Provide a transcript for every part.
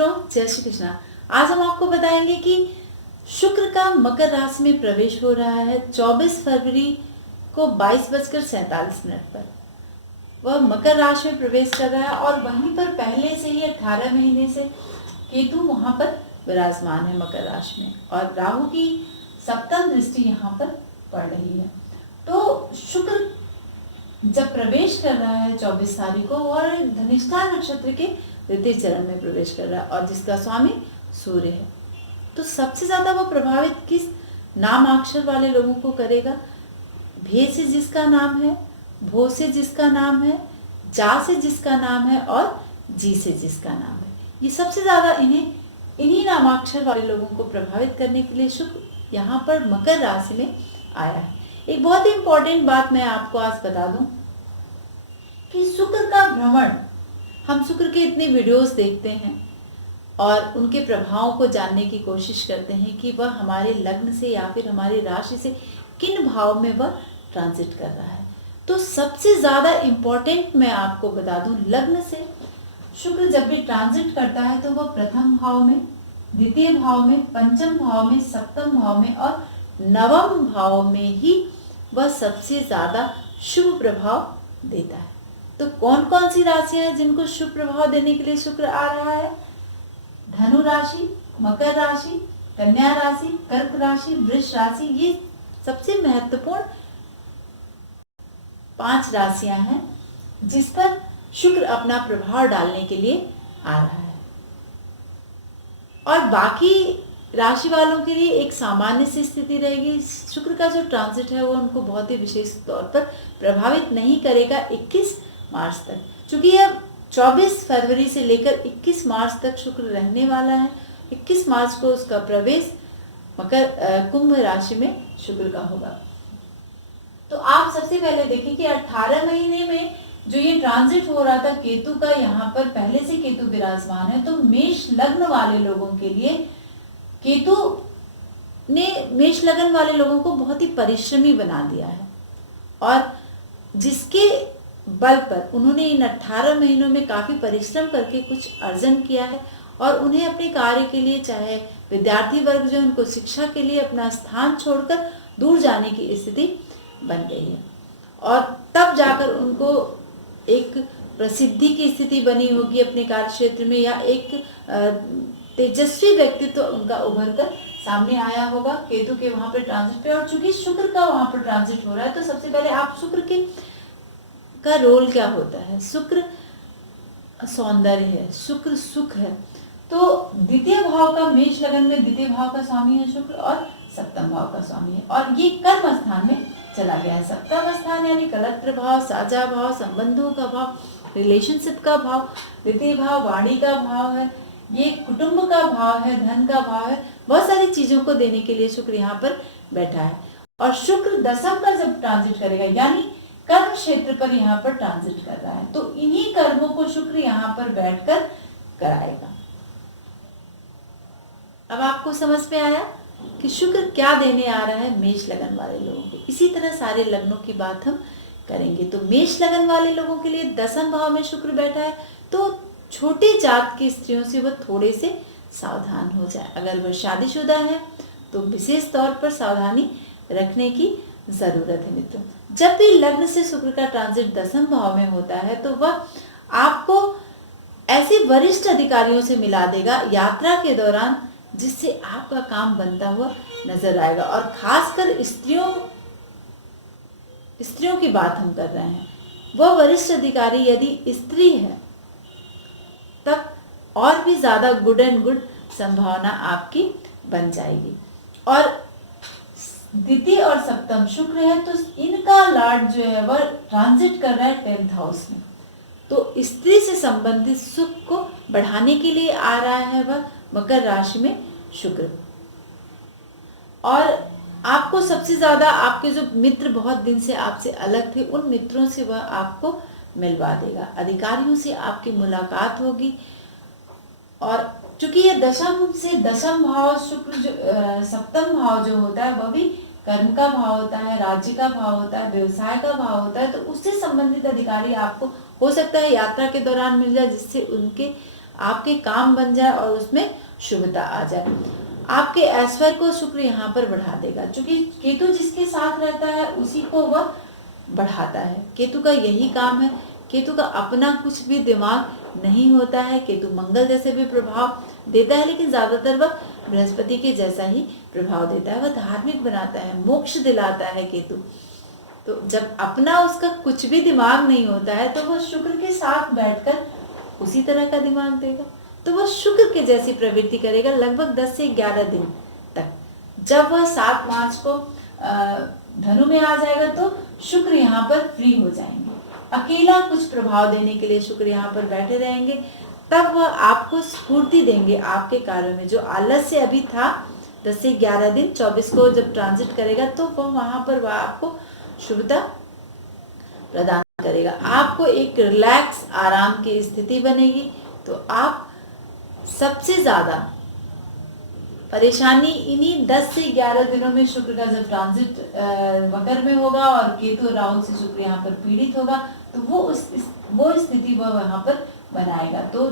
मित्रों, जय श्री कृष्णा। आज हम आपको बताएंगे कि शुक्र का मकर राशि में प्रवेश हो रहा है 24 फरवरी को 22:47 पर। वह मकर राशि में प्रवेश कर रहा है और वहीं पर पहले से ही 18 महीने से केतु वहां पर विराजमान है मकर राशि में, और राहु की सप्तम दृष्टि यहाँ पर पड़ रही है। तो शुक्र जब प्रवेश कर रहा है 24 तारीख को और धनिष्ठा नक्षत्र के द्वितीय चरण में प्रवेश कर रहा है और जिसका स्वामी सूर्य है, तो सबसे ज्यादा वो प्रभावित किस नामाक्षर वाले लोगों को करेगा? भे से जिसका नाम है, भो से जिसका नाम है, जा से जिसका नाम है और जी से जिसका नाम है। ये सबसे ज्यादा इन्हीं नामाक्षर वाले लोगों को प्रभावित करने के लिए शुक्र यहाँ पर मकर राशि में आया है। एक बहुत ही इंपॉर्टेंट बात मैं आपको आज बता दूं कि शुक्र का भ्रमण, हम शुक्र के इतने वीडियोस देखते हैं और उनके प्रभावों को जानने की कोशिश करते हैं कि वह हमारे लग्न से या फिर हमारी राशि से किन भाव में वह ट्रांजिट कर रहा है। तो सबसे ज्यादा इम्पोर्टेंट मैं आपको बता दूं, लग्न से शुक्र जब भी ट्रांजिट करता है तो वह प्रथम भाव में, द्वितीय भाव में, पंचम भाव में, सप्तम भाव में और नवम भाव में ही वह सबसे ज्यादा शुभ प्रभाव देता है। तो कौन कौन सी राशियां हैं जिनको शुभ प्रभाव देने के लिए शुक्र आ रहा है? धनु राशि, मकर राशि, कन्या राशि, कर्क राशि, वृष राशि, ये सबसे महत्वपूर्ण 5 राशियां हैं जिस पर शुक्र अपना प्रभाव डालने के लिए आ रहा है। और बाकी राशि वालों के लिए एक सामान्य सी स्थिति रहेगी। शुक्र का जो ट्रांजिट है वो उनको बहुत ही विशेष तौर पर प्रभावित नहीं करेगा 21 मार्च तक, क्योंकि यह 24 फरवरी से लेकर 21 मार्च तक शुक्र रहने वाला है। 21 मार्च को उसका प्रवेश कुंभ राशि में शुक्र का होगा। तो आप सबसे पहले देखिए कि 18 महीने में जो ये ट्रांजिट हो रहा था केतु का, यहाँ पर पहले से केतु विराजमान है, तो मेष लग्न वाले लोगों के लिए केतु ने मेष लग्न वाले लोगों को बहुत ही परिश्रमी बना दिया है और जिसके बल पर उन्होंने इन 18 महीनों में काफी परिश्रम करके कुछ अर्जन किया है और उन्हें अपने कार्य के लिए, चाहे विद्यार्थी वर्ग जो उनको शिक्षा के लिए अपना स्थान छोड़कर दूर जाने की स्थिति बन गई है और तब जाकर उनको एक प्रसिद्धि की स्थिति बनी होगी अपने कार्य क्षेत्र में, या एक तेजस्वी व्यक्तित्व उनका उभर कर सामने आया होगा केतु के वहां पर ट्रांजिट पे। और चूंकि शुक्र का वहां पर ट्रांजिट हो रहा है तो सबसे पहले आप शुक्र के का रोल क्या होता है? शुक्र सौंदर्य है, शुक्र सुख है। तो द्वितीय भाव का, मेष लगन में द्वितीय भाव का स्वामी है शुक्र और सप्तम भाव का स्वामी है और ये कर्म स्थान में चला गया है। सप्तम स्थान यानी कलत्र भाव, साझा भाव, संबंधों का भाव, रिलेशनशिप का भाव। द्वितीय भाव वाणी का भाव है, ये कुटुंब का भाव है, धन का भाव है, बहुत सारी चीजों को देने के लिए शुक्र यहाँ पर बैठा है। और शुक्र दशम का जब ट्रांजिट करेगा यानी कर्म क्षेत्र पर यहाँ पर ट्रांजिट कर रहा है, तो इन्हीं कर्मों को शुक्र यहाँ पर बैठकर कराएगा। अब आपको समझ में आया कि शुक्र क्या देने आ रहा है मेष लगन वाले लोगों को। इसी तरह सारे लग्नों की बात हम करेंगे। तो मेष लगन वाले लोगों के लिए दशम भाव में शुक्र बैठा है, तो छोटी जात की स्त्रियों से वह थोड़े से सावधान हो जाए। अगर वह शादीशुदा है तो विशेष तौर पर सावधानी रखने की जरूरत है। मित्रों, जब भी लग्न से शुक्र का ट्रांजिट दशम भाव में होता है तो वह आपको ऐसे वरिष्ठ अधिकारियों से मिला देगा यात्रा के दौरान जिससे आपका काम बनता हुआ नजर आएगा। और खासकर स्त्रियों की बात हम कर रहे हैं, वह वरिष्ठ अधिकारी यदि स्त्री है तब और भी ज्यादा गुड एंड गुड संभावना आपकी बन जाएगी। और द्वितीय और सप्तम शुक्र है तो इनका लॉर्ड जो है वह ट्रांजिट कर रहा है 10th हाउस में, तो स्त्री से संबंधित सुख को बढ़ाने के लिए आ रहा है वह मकर राशि में शुक्र। और आपको सबसे ज्यादा आपके जो मित्र बहुत दिन से आपसे अलग थे उन मित्रों से वह आपको मिलवा देगा। अधिकारियों से आपकी मुलाकात होगी और चूंकि ये दशम से दशम भाव शुक्र जो सप्तम भाव जो होता है वह भी कर्म का भाव होता है, राज्य का भाव होता है, व्यवसाय का भाव होता है, तो उससे संबंधित अधिकारी आपको हो सकता है यात्रा के दौरान मिल जाए जिससे उनके आपके काम बन जाए और उसमें शुभता आ जाए। आपके ऐश्वर्य को शुक्र यहाँ पर बढ़ा देगा, क्योंकि केतु जिसके साथ रहता है उसी को वह बढ़ाता है। केतु का यही काम है। केतु का अपना कुछ भी दिमाग नहीं होता है। केतु मंगल जैसे भी प्रभाव देता है, लेकिन ज्यादातर वह बृहस्पति के जैसा ही प्रभाव देता है। वह धार्मिक बनाता है, मोक्ष दिलाता है केतु। तो जब अपना उसका कुछ भी दिमाग नहीं होता है तो वह शुक्र के साथ बैठकर उसी तरह का दिमाग देगा। तो वह शुक्र के जैसी प्रवृत्ति करेगा लगभग 10 से 11 दिन तक। जब वह 7 मार्च को धनु में आ जाएगा तो शुक्र यहाँ पर फ्री हो जाएंगे। अकेला कुछ प्रभाव देने के लिए शुक्र यहाँ पर बैठे रहेंगे। तब वह आपको स्फूर्ति देंगे आपके कार्यों में। जो आलस्य अभी था 10 से 11 दिन, 24 को जब ट्रांजिट करेगा तो वह वहां पर वह आपको शुभता प्रदान करेगा। आपको एक रिलैक्स आराम की स्थिति बनेगी। तो आप सबसे ज्यादा परेशानी इन्हीं 10 से 11 दिनों में शुक्र का जब ट्रांजिट मकर में होगा और केतु राहु से शुक्र यहाँ पर पीड़ित होगा, तो वो स्थिति वह वहां पर बनाएगा। तो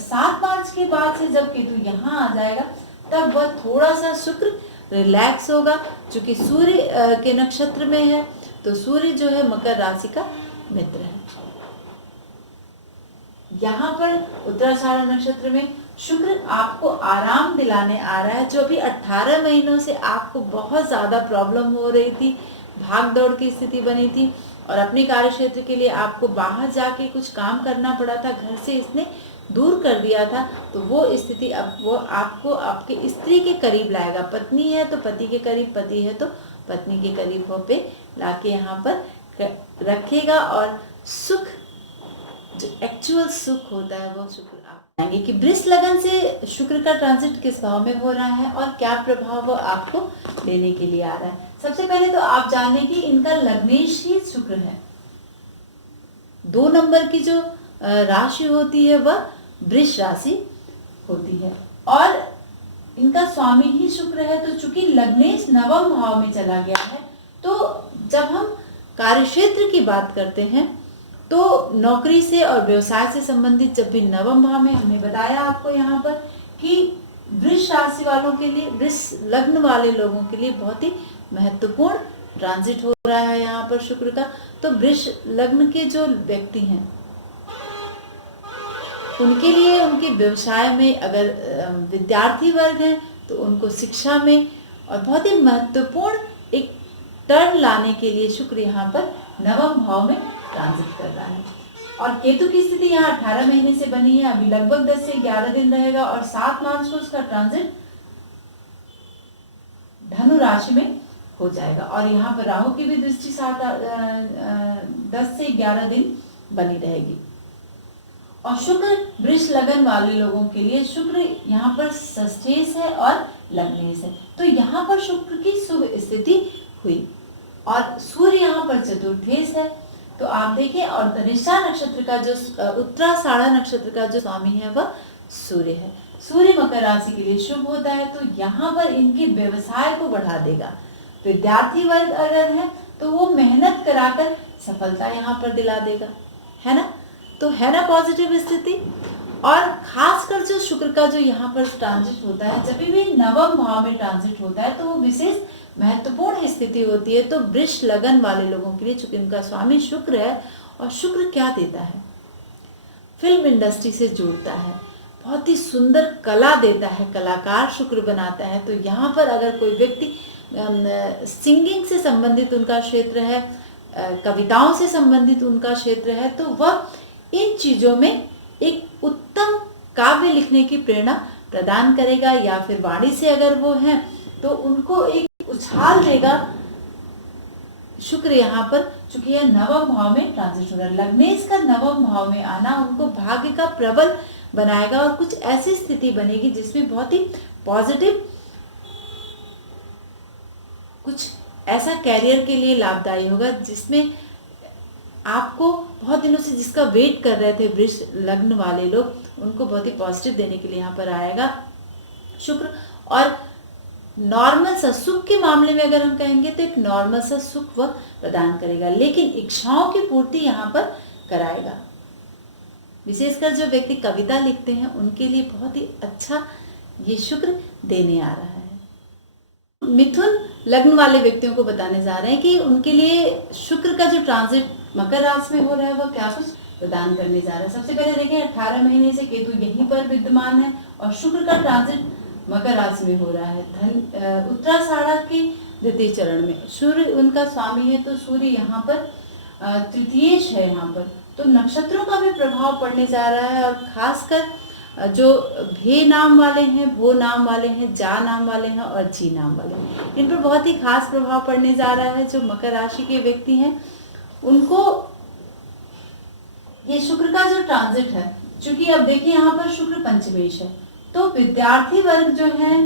7 मार्च के बाद से जब केतु यहाँ आ जाएगा तब वह थोड़ा सा शुक्र रिलैक्स होगा, क्योंकि सूर्य के नक्षत्र में है। तो सूर्य जो है मकर राशि का मित्र है। यहाँ पर उत्तराषाढ़ नक्षत्र में शुक्र आपको आराम दिलाने आ रहा है। जो अभी 18 महीनों से आपको बहुत ज्यादा प्रॉब्लम हो रही थी, भाग दौड़ की स्थिति बनी थी और अपने कार्य क्षेत्र के लिए आपको बाहर जाके कुछ काम करना पड़ा था, घर से इसने दूर कर दिया था। तो वो स्थिति अब वो आपको आपके स्त्री के करीब लाएगा। पत्नी है तो पति के करीब, पति है तो पत्नी के करीब हो पे लाके यहाँ पर रखेगा। और सुख, जो एक्चुअल सुख होता है वो शुक्र आप पाएंगे। कि वृष लगन से शुक्र का ट्रांजिट किस भाव में हो रहा है और क्या प्रभाव वो आपको देने के लिए आ रहा है। सबसे पहले तो आप जान लें कि इनका लग्नेश ही शुक्र है। 2 नंबर की जो राशि होती है वह वृष राशि होती है और इनका स्वामी ही शुक्र है। तो चूंकि लग्नेश नवम भाव में चला गया है, तो जब हम कार्यक्षेत्र की बात करते हैं तो नौकरी से और व्यवसाय से संबंधित जब भी नवम भाव में, हमने बताया आपको यहाँ पर कि वृष राशि वालों के लिए, वृष लग्न वाले लोगों के लिए बहुत ही महत्वपूर्ण ट्रांजिट हो रहा है यहाँ पर शुक्र का। तो वृष लग्न के जो व्यक्ति हैं उनके लिए, उनके व्यवसाय में, अगर विद्यार्थी वर्ग हैं तो उनको शिक्षा में और बहुत ही महत्वपूर्ण एक टर्न लाने के लिए शुक्र यहाँ पर नवम भाव में ट्रांजिट कर रहा है। और केतु की स्थिति यहाँ 18 महीने से बनी है, अभी लगभग 10 से 11 दिन रहेगा और 7 मार्च को उसका ट्रांजिट धनु राशि में हो जाएगा। और यहाँ पर राहु की भी दृष्टि 10 से 11 दिन बनी रहेगी। और शुक्र वृष लगन वाले लोगों के लिए शुक्र यहाँ पर षष्ठेश है और लग्नेश है। तो यहाँ पर शुक्र की शुभ स्थिति हुई और सूर्य यहाँ पर चतुर्थेश है। तो आप देखें, और धनिष्ठा नक्षत्र का जो उत्तराषाढ़ नक्षत्र का जो स्वामी है वह सूर्य है। सूर्य मकर राशि के लिए शुभ होता है, तो यहाँ पर इनके व्यवसाय को बढ़ा देगा। विद्यार्थी वर्ग अगर है तो वो मेहनत कराकर सफलता यहाँ पर दिला देगा, है ना। तो है ना पॉजिटिव स्थिति। और खासकर जो शुक्र का जो यहाँ पर ट्रांजिट होता है, जब भी नवम भाव में ट्रांजिट होता है तो वो विशेष महत्वपूर्ण स्थिति होती है। तो वृष लगन वाले लोगों के लिए, चूंकि उनका स्वामी शुक्र है, और शुक्र क्या देता है, फिल्म इंडस्ट्री से जोड़ता है, बहुत ही सुंदर कला देता है, कलाकार शुक्र बनाता है। तो यहाँ पर अगर कोई व्यक्ति सिंगिंग से संबंधित उनका क्षेत्र है, कविताओं से संबंधित उनका क्षेत्र है, तो वह इन चीजों में एक उत्तम काव्य लिखने की प्रेरणा प्रदान करेगा। या फिर वाणी से अगर वो हैं तो उनको एक उछाल देगा शुक्र यहाँ पर, चूंकि यह नवम भाव में ट्रांजिट हो रहा है। लग्नेश का नवम भाव में आना उनको भाग्य का प्रबल बनाएगा और कुछ ऐसी स्थिति बनेगी जिसमें बहुत ही पॉजिटिव, कुछ ऐसा कैरियर के लिए लाभदायी होगा जिसमें आपको बहुत दिनों से जिसका वेट कर रहे थे वृष लग्न वाले लोग, उनको बहुत ही पॉजिटिव देने के लिए यहाँ पर आएगा शुक्र। और नॉर्मल सा सुख के मामले में अगर हम कहेंगे तो एक नॉर्मल सा सुख वह प्रदान करेगा, लेकिन इच्छाओं की पूर्ति यहाँ पर कराएगा। विशेषकर जो व्यक्ति कविता लिखते हैं उनके लिए बहुत ही अच्छा ये शुक्र देने आ रहा है। मिथुन लग्न वाले व्यक्तियों को बताने जा रहे हैं कि उनके लिए शुक्र का जो ट्रांजिट मकर राशि में हो रहा है वह क्या कुछ प्रदान करने जा रहा है। सबसे पहले देखिए 18 महीने से केतु यहीं पर विद्यमान है और शुक्र का ट्रांजिट मकर राशि में हो रहा है। उत्तराषाढ़ा के द्वितीय चरण में सूर्य उनका स्वामी है, तो सूर्य यहाँ पर तृतीयेश है यहाँ पर, तो नक्षत्रों का भी प्रभाव पड़ने जा रहा है और खासकर जो भे नाम वाले हैं, भो नाम वाले हैं, जा नाम वाले हैं और जी नाम वाले हैं, इन पर बहुत ही खास प्रभाव पड़ने जा रहा है। जो मकर राशि के व्यक्ति हैं उनको ये शुक्र का जो ट्रांजिट है, चूंकि अब देखिए यहाँ पर शुक्र पंचमेश है, तो विद्यार्थी वर्ग जो है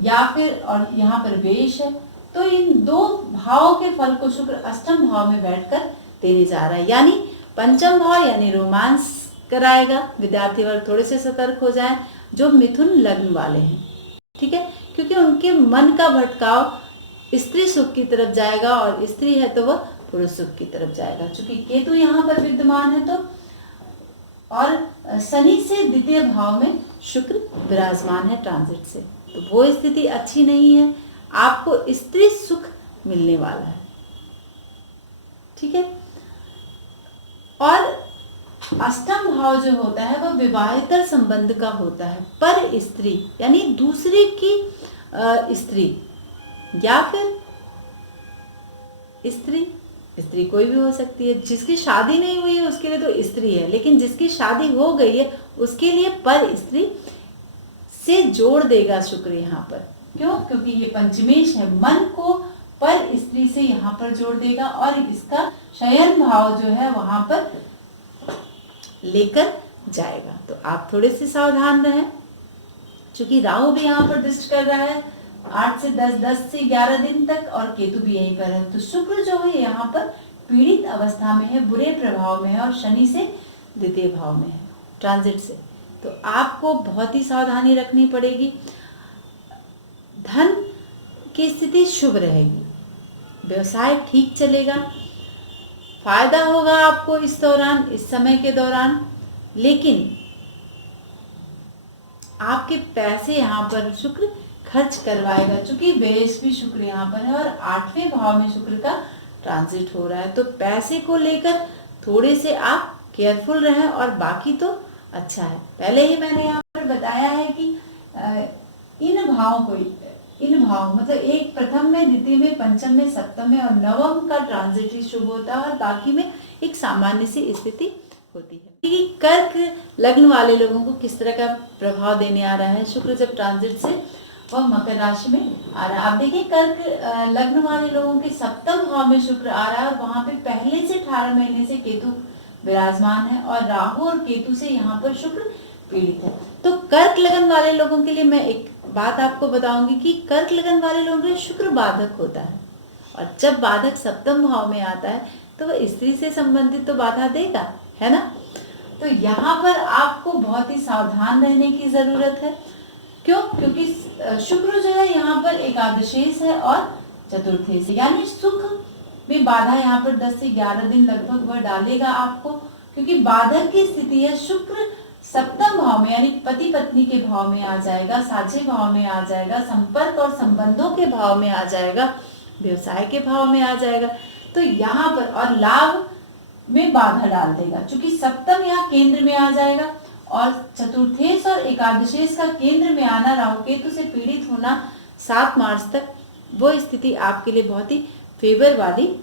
या फिर और यहाँ पर वेश है, तो इन दो भावों के फल को शुक्र अष्टम भाव में बैठकर देने जा रहा है। यानी पंचम भाव यानी रोमांस कराएगा, विद्यार्थी वर्ग थोड़े से सतर्क हो जाएं जो मिथुन लग्न वाले हैं, ठीक है, क्योंकि उनके मन का भटकाव स्त्री सुख की तरफ जाएगा और स्त्री है तो वह पुरुष सुख की तरफ जाएगा। चूंकि केतु यहाँ पर विद्यमान है तो और शनि से द्वितीय भाव में शुक्र विराजमान है ट्रांजिट से, तो वो स्थिति अच्छी नहीं है, आपको स्त्री सुख मिलने वाला है, ठीक है। और अष्टम भाव जो होता है वह विवाहितर संबंध का होता है, पर स्त्री यानी दूसरे की स्त्री या फिर स्त्री कोई भी हो सकती है, जिसकी शादी नहीं हुई है उसके लिए तो स्त्री है, लेकिन जिसकी शादी हो गई है उसके लिए पर स्त्री से जोड़ देगा शुक्र यहाँ पर। क्यों? क्योंकि ये पंचमेश है, मन को पर स्त्री से यहाँ पर जोड़ देगा और इसका शयन भाव जो है वहां पर लेकर जाएगा। तो आप थोड़े से सावधान रहें, क्योंकि राहु भी यहाँ पर दृष्टि कर रहा है 8 से 10, 10 से 11 दिन तक और केतु भी यहीं पर है, तो शुक्र जो है यहाँ पर पीड़ित अवस्था में है, बुरे प्रभाव में है और शनि से द्वितीय भाव में है ट्रांजिट से, तो आपको बहुत ही सावधानी रखनी पड़ेगी। धन की स्थिति शुभ रहेगी, व्यवसाय ठीक चलेगा, फायदा होगा आपको इस दौरान, इस समय के दौरान, लेकिन आपके पैसे यहाँ पर शुक्र खर्च करवाएगा, क्योंकि व्यय भी शुक्र यहाँ पर है और 8वें भाव में शुक्र का ट्रांजिट हो रहा है, तो पैसे को लेकर थोड़े से आप केयरफुल रहें और बाकी तो अच्छा है। पहले ही मैंने यहाँ पर बताया है कि इन भाव मतलब एक प्रथम में, द्वितीय में, पंचम में, सप्तम में और नवम का ट्रांजिट ही शुभ होता है और बाकी में एक सामान्य सी स्थिति होती है। कि कर्क लग्न वाले लोगों को किस तरह का प्रभाव देने आ रहा है शुक्र जब ट्रांजिट से वह मकर राशि में आ रहा है। आप देखिए कर्क लग्न वाले लोगों के सप्तम भाव में शुक्र आ रहा है और वहां पे पहले से 18 महीने से केतु विराजमान है और राहु और केतु से यहाँ पर शुक्र पीड़ित है। तो कर्क लगन वाले लोगों के लिए मैं एक बात आपको बताऊंगी कि कर्क लगन वाले लोगों के लिए शुक्र बाधक होता है और जब बाधक सप्तम भाव में आता है तो वह स्त्री से संबंधित तो बाधा देगा, है ना। तो यहाँ पर आपको बहुत ही सावधान रहने की जरूरत है। क्यों? क्योंकि शुक्र जो है यहाँ पर एकादशेश है और चतुर्थेश है, यानी सुख में बाधा यहाँ पर 10 से 11 दिन लगभग वह डालेगा आपको, क्योंकि बाधक की स्थिति है। शुक्र सप्तम भाव में यानी पति पत्नी के भाव में आ जाएगा, साझे भाव में आ जाएगा, संपर्क और संबंधों के भाव में आ जाएगा, व्यवसाय के भाव में आ जाएगा, तो यहाँ पर और लाभ में बाधा डाल देगा, क्योंकि सप्तम यहाँ केंद्र में आ जाएगा और चतुर्थेश और एकादशेश का केंद्र में आना, राहु केतु से पीड़ित होना 7 मार्च तक, वो स्थिति आपके लिए बहुत ही फेवर वाली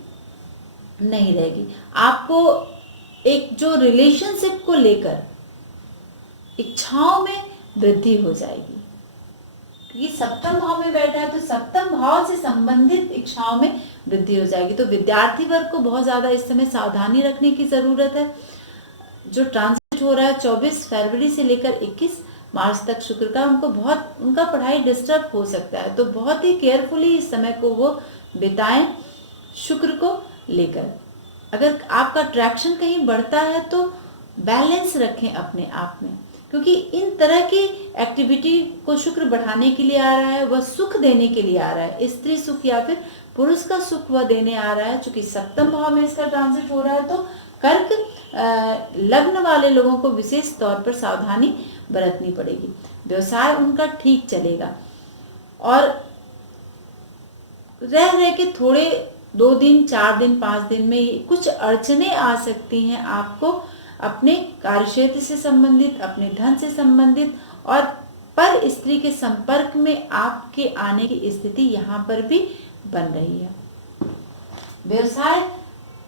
नहीं रहेगी। आपको एक जो रिलेशनशिप को लेकर इच्छाओं में वृद्धि हो जाएगी, क्योंकि सप्तम भाव में बैठा है तो सप्तम भाव से संबंधित इच्छाओं में वृद्धि हो जाएगी। तो विद्यार्थी वर्ग को बहुत ज्यादा इस समय सावधानी रखने की जरूरत है। जो ट्रांजिट हो रहा है 24 फरवरी से लेकर 21 मार्च तक शुक्र का, उनका पढ़ाई डिस्टर्ब हो सकता है, तो बहुत ही केयरफुली इस समय को वो बिताएं शुक्र को लेकर। अगर आपका अट्रैक्शन कहीं बढ़ता है तो बैलेंस रखें अपने आप में, क्योंकि इन तरह की एक्टिविटी को शुक्र बढ़ाने के लिए आ रहा है, वह सुख देने के लिए आ रहा है, स्त्री सुख या फिर पुरुष का सुख वह देने आ रहा है। चूंकि सप्तम भाव में इसका ट्रांजिट हो रहा है तो कर्क लग्न वाले लोगों को विशेष तौर पर सावधानी बरतनी पड़ेगी। व्यवसाय उनका ठीक चलेगा और रह के थोड़े 2 दिन 4 दिन 5 दिन में कुछ अड़चने आ सकती हैं आपको अपने कार्यक्षेत्र से संबंधित, अपने धन से संबंधित, और पर स्त्री के संपर्क में आपके आने की स्थिति यहाँ पर भी बन रही है। व्यवसाय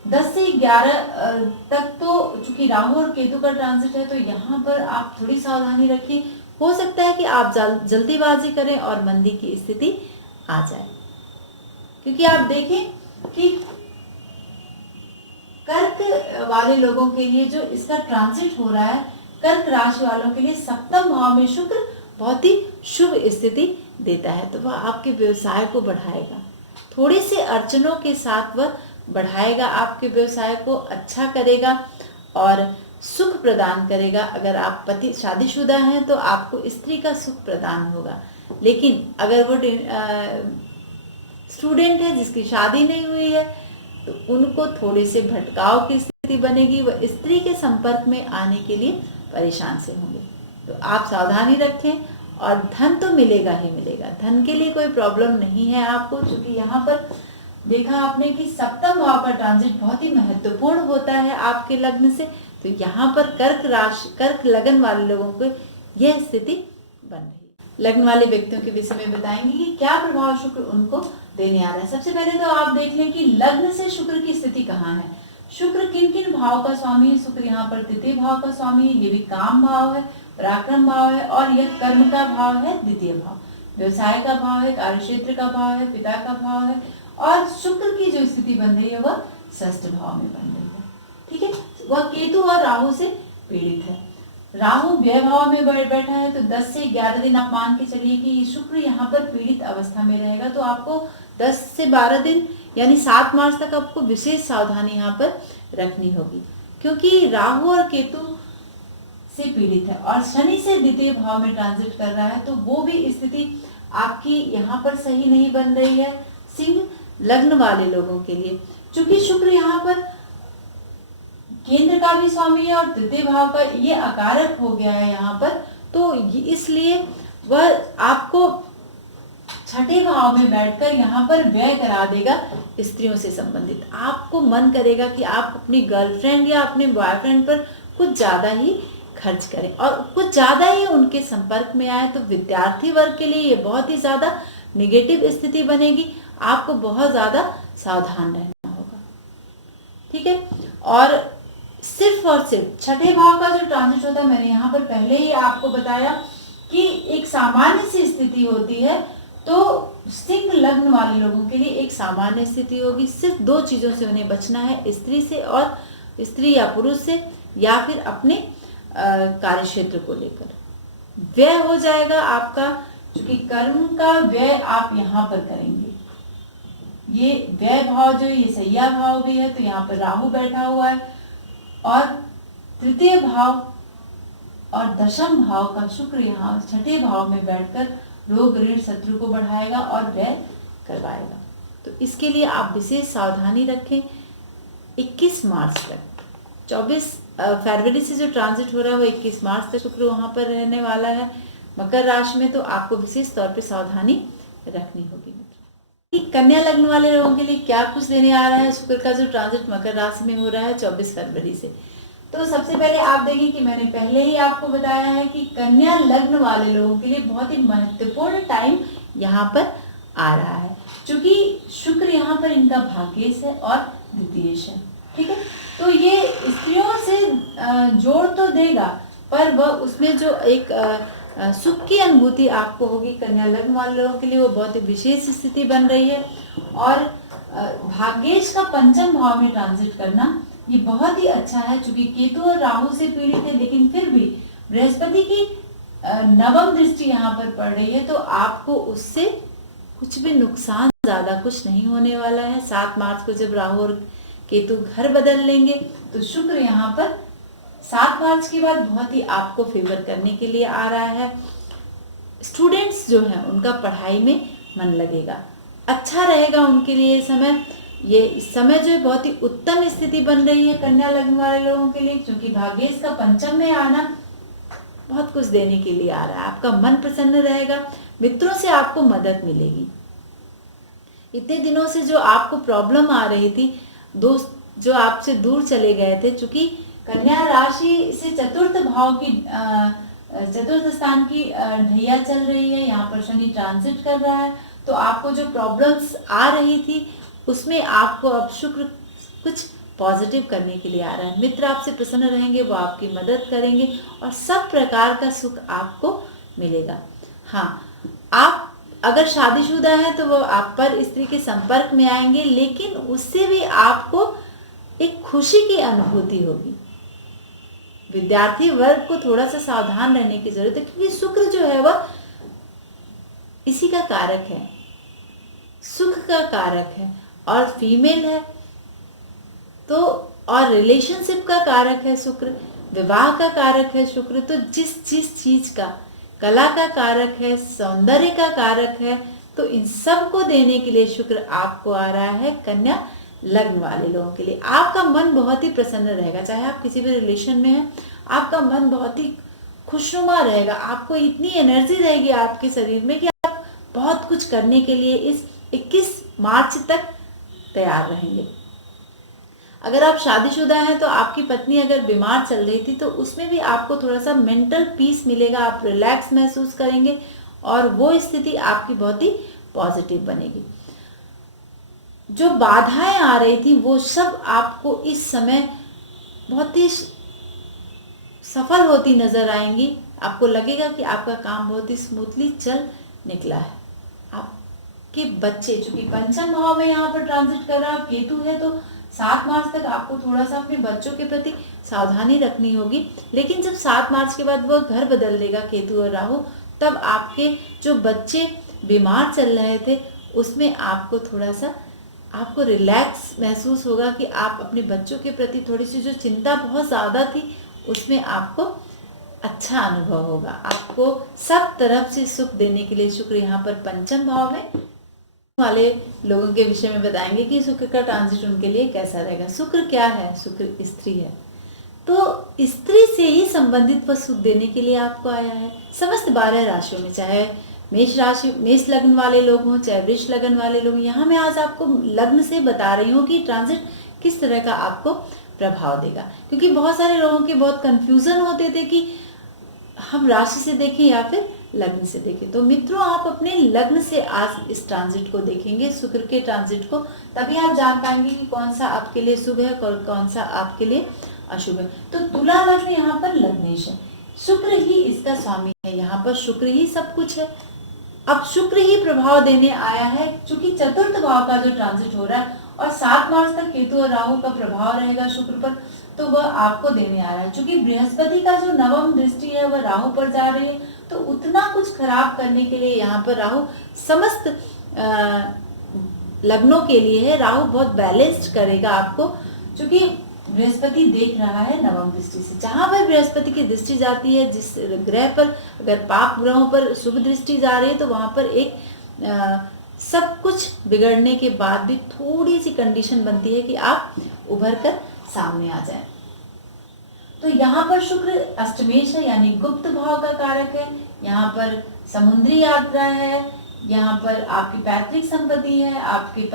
10 से 11 तक तो चूंकि राहु और केतु का ट्रांजिट है तो यहाँ पर आप थोड़ी सावधानी रखिए। हो सकता है कि आप जल्दीबाजी करें और मंदी की स्थिति आ जाए, क्योंकि आप देखें कि कर्क वाले लोगों के लिए जो इसका ट्रांजिट हो रहा है, कर्क राशि वालों के लिए सप्तम भाव में शुक्र बहुत ही शुभ स्थिति देता है, तो वह आपके व्यवसाय को बढ़ाएगा। थोड़ी सी अड़चनों के साथ वह बढ़ाएगा, आपके व्यवसाय को अच्छा करेगा और सुख प्रदान करेगा। अगर आप पति शादीशुदा हैं तो आपको स्त्री का सुख प्रदान होगा, लेकिन अगर वो स्टूडेंट है जिसकी शादी नहीं हुई है तो उनको थोड़े से भटकाव की स्थिति बनेगी, वह स्त्री के संपर्क में आने के लिए परेशान से होंगे। तो आप सावधानी रखें और धन तो मिलेगा ही मिलेगा, धन के लिए कोई प्रॉब्लम नहीं है आपको, क्योंकि यहाँ पर देखा आपने कि सप्तम भाव का ट्रांजिट बहुत ही महत्वपूर्ण होता है आपके लग्न से। तो यहाँ पर कर्क लगन वाले लोगों को यह स्थिति बन रही है। लग्न वाले व्यक्तियों के विषय में बताएंगे कि क्या प्रभाव शुक्र उनको देने आ रहा है। सबसे पहले तो आप देख लें कि लग्न से शुक्र की स्थिति कहाँ है, शुक्र किन किन भाव का स्वामी है। शुक्र यहाँ पर तृतीय भाव का स्वामी है, ये भी काम भाव है, पराक्रम भाव है, और यह कर्म का भाव है, द्वितीय भाव व्यवसाय का भाव है, कार्यक्षेत्र का भाव है, पिता का भाव है, और शुक्र की जो स्थिति बन रही है वह षष्ठ भाव में बन रही है। ठीक है, वह केतु और राहु से पीड़ित है। राहु व्यय भाव में बैठा है, तो 10 से 11 दिन आप मान के चलिए कि शुक्र यहाँ पर पीड़ित अवस्था में रहेगा। तो आपको 10 से 12 दिन यानी 7 मार्च तक आपको विशेष सावधानी यहाँ पर रखनी होगी, क्योंकि राहु और केतु से पीड़ित है और शनि से द्वितीय भाव में ट्रांजिट कर रहा है, तो वो भी स्थिति आपकी यहाँ पर सही नहीं बन रही है सिंह लग्न वाले लोगों के लिए। चूंकि शुक्र यहाँ पर केंद्र का भी स्वामी है और तृतीय भाव का ये अकारक हो गया है यहाँ पर, तो इसलिए वह आपको छठे भाव में बैठकर यहाँ पर व्यय करा देगा स्त्रियों से संबंधित। आपको मन करेगा कि आप अपनी गर्लफ्रेंड या अपने बॉयफ्रेंड पर कुछ ज्यादा ही खर्च करें और कुछ ज्यादा ही उनके संपर्क में आए, तो विद्यार्थी वर्ग के लिए ये बहुत ही ज्यादा निगेटिव स्थिति बनेगी। आपको बहुत ज्यादा सावधान रहना होगा। ठीक है, और सिर्फ छठे भाव का जो ट्रांजिट होता है, मैंने यहाँ पर पहले ही आपको बताया कि एक सामान्य सी स्थिति होती है, तो सिंह लग्न वाले लोगों के लिए एक सामान्य स्थिति होगी। सिर्फ 2 चीजों से उन्हें बचना है, स्त्री से और स्त्री या पुरुष से, या फिर अपने कार्यक्षेत्र को लेकर व्यय हो जाएगा आपका, क्योंकि कर्म का व्यय आप यहाँ पर करेंगे। ये व्यय भाव जो ये सैया भाव भी है, तो यहाँ पर राहु बैठा हुआ है, और तृतीय भाव और दशम भाव का शुक्र यहाँ छठे भाव में बैठकर रोग ऋण शत्रु को बढ़ाएगा और व्यय करवाएगा। तो इसके लिए आप विशेष सावधानी रखें। 21 मार्च तक 24 फरवरी से जो ट्रांजिट हो रहा है वो 21 मार्च तक शुक्र वहां पर रहने वाला है मकर राशि में, तो आपको विशेष तौर पे सावधानी रखनी होगी। कन्या लग्न वाले लोगों के लिए क्या कुछ देने आ रहा है शुक्र का जो ट्रांजिट मकर राशि में हो रहा है 24 फरवरी से। तो सबसे पहले आप देखें कि मैंने पहले ही आपको बताया है कि कन्या लग्न वाले लोगों के लिए बहुत ही महत्वपूर्ण टाइम यहाँ पर आ रहा है, क्योंकि शुक्र यहाँ पर इनका भाग्येश है और द्वितीयेश है। ठीक है, तो ये स्त्रियों से जोड़ तो देगा, पर वह उसमें जो एक सुख की अनुभूति आपको होगी कन्या लग्न वाले लोगों के लिए, वो बहुत ही विशेष स्थिति बन रही है। और भाग्येश का पंचम भाव में ट्रांजिट करना ये बहुत ही अच्छा है, क्योंकि केतु और राहु से पीड़ित है, लेकिन फिर भी बृहस्पति की नवम दृष्टि यहाँ पर पड़ रही है, तो आपको उससे कुछ भी नुकसान ज्यादा कुछ नहीं होने वाला है। 7 मार्च को जब राहु और केतु घर बदल लेंगे, तो शुक्र यहाँ पर 7 मार्च के बाद बहुत ही आपको फेवर करने के लिए आ रहा है। स्टूडेंट्स जो हैं उनका पढ़ाई में मन लगेगा, अच्छा रहेगा उनके लिए समय। ये इस समय जो है बहुत ही उत्तम स्थिति बन रही है कन्या लग्न वाले लोगों के लिए, क्योंकि भाग्येश का पंचम में आना बहुत कुछ देने के लिए आ रहा है। आपका मन प्रसन्न रहेगा, मित्रों से आपको मदद मिलेगी। इतने दिनों से जो आपको प्रॉब्लम आ रही थी, दोस्त जो आपसे दूर चले गए थे, चूंकि कन्या राशि से चतुर्थ भाव की चतुर्थ स्थान की ढैया चल रही है, यहाँ पर शनि ट्रांजिट कर रहा है, तो आपको जो प्रॉब्लम्स आ रही थी उसमें आपको अब शुक्र कुछ पॉजिटिव करने के लिए आ रहा है। मित्र आपसे प्रसन्न रहेंगे, वो आपकी मदद करेंगे और सब प्रकार का सुख आपको मिलेगा। हाँ, आप अगर शादीशुदा है तो वो आप पर स्त्री के संपर्क में आएंगे, लेकिन उससे भी आपको एक खुशी की अनुभूति होगी। विद्यार्थी वर्ग को थोड़ा सा सावधान रहने की जरूरत है, क्योंकि शुक्र जो है वह इसी का कारक है, सुख का कारक है और फीमेल है तो, और रिलेशनशिप का कारक है शुक्र, विवाह का कारक है शुक्र। तो जिस चीज का, कला का कारक है, सौंदर्य का कारक है, तो इन सब को देने के लिए शुक्र आपको आ रहा है कन्या लग्न वाले लोगों के लिए। आपका मन बहुत ही प्रसन्न रहेगा, चाहे आप किसी भी रिलेशन में हैं, आपका मन बहुत ही खुशनुमा रहेगा। आपको इतनी एनर्जी रहेगी आपके शरीर में कि आप बहुत कुछ करने के लिए इस 21 मार्च तक तैयार रहेंगे। अगर आप शादीशुदा हैं तो आपकी पत्नी अगर बीमार चल रही थी तो उसमें भी आपको थोड़ा सा मेंटल पीस मिलेगा, आप रिलैक्स महसूस करेंगे और वो स्थिति आपकी बहुत ही पॉजिटिव बनेगी। जो बाधाएं आ रही थी वो सब आपको इस समय बहुत ही सफल होती नजर आएंगी। आपको लगेगा कि आपका काम बहुत ही स्मूथली चल निकला है। आपके बच्चे, चूंकि पंचम भाव में यहाँ पर ट्रांजिट कर रहा केतु है, तो 7 मार्च तक आपको थोड़ा सा अपने बच्चों के प्रति सावधानी रखनी होगी। लेकिन जब 7 मार्च के बाद वह घर बदल देगा केतु और राहु, तब आपके जो बच्चे बीमार चल रहे थे उसमें आपको थोड़ा सा आपको रिलैक्स महसूस होगा कि आप अपने बच्चों के प्रति थोड़ी सी जो चिंता बहुत ज़्यादा थी उसमें आपको अच्छा अनुभव होगा। आपको सब तरफ से सुख देने के लिए शुक्र यहाँ पर पंचम भाव में वाले लोगों के विषय में बताएंगे कि शुक्र का ट्रांजिट उनके लिए कैसा रहेगा। शुक्र क्या है? शुक्र स्त्री है, तो स्त्री से ही संबंधित वह सुख देने के लिए आपको आया है। समस्त 12 राशियों में, चाहे मेष राशि, मेष लग्न वाले लोग हों, चाहे वृष लग्न वाले लोग, यहाँ मैं आज आपको लग्न से बता रही हूँ कि ट्रांजिट किस तरह का आपको प्रभाव देगा। क्योंकि बहुत सारे लोगों के बहुत कंफ्यूजन होते थे कि हम राशि से देखें या फिर लग्न से देखें। तो मित्रों, आप अपने लग्न से आज इस ट्रांजिट को देखेंगे, शुक्र के ट्रांजिट को, तभी आप जान पाएंगे कि कौन सा आपके लिए शुभ है और कौन सा आपके लिए अशुभ है। तो तुला लग्न यहाँ पर लग्नेश है, शुक्र ही इसका स्वामी है, यहाँ पर शुक्र ही सब कुछ है। अब शुक्र ही प्रभाव देने आया है, क्योंकि चतुर्थ भाव का जो ट्रांजिट हो रहा है और 7 मार्च तक केतु और राहु का प्रभाव रहेगा शुक्र पर, तो वह आपको देने आ रहा है। क्योंकि बृहस्पति का जो नवम दृष्टि है वह राहु पर जा रही है, तो उतना कुछ खराब करने के लिए यहाँ पर राहु समस्त लग्नों के लिए है। राहु बहुत बैलेंस्ड करेगा आपको, क्योंकि बृहस्पति देख रहा है नवम दृष्टि से। जहां पर बृहस्पति की दृष्टि जाती है, जिस ग्रह पर अगर पाप ग्रहों पर शुभ दृष्टि जा रही है, तो वहां पर एक सब कुछ बिगड़ने के बाद भी थोड़ी सी कंडीशन बनती है कि आप उभर कर सामने आ जाएं। तो यहाँ पर शुक्र अष्टमेश है, यानी गुप्त भाव का कारक है। यहाँ पर समुद्री यात्रा है, यहाँ पर आपकी पैतृक संपत्ति है, आपके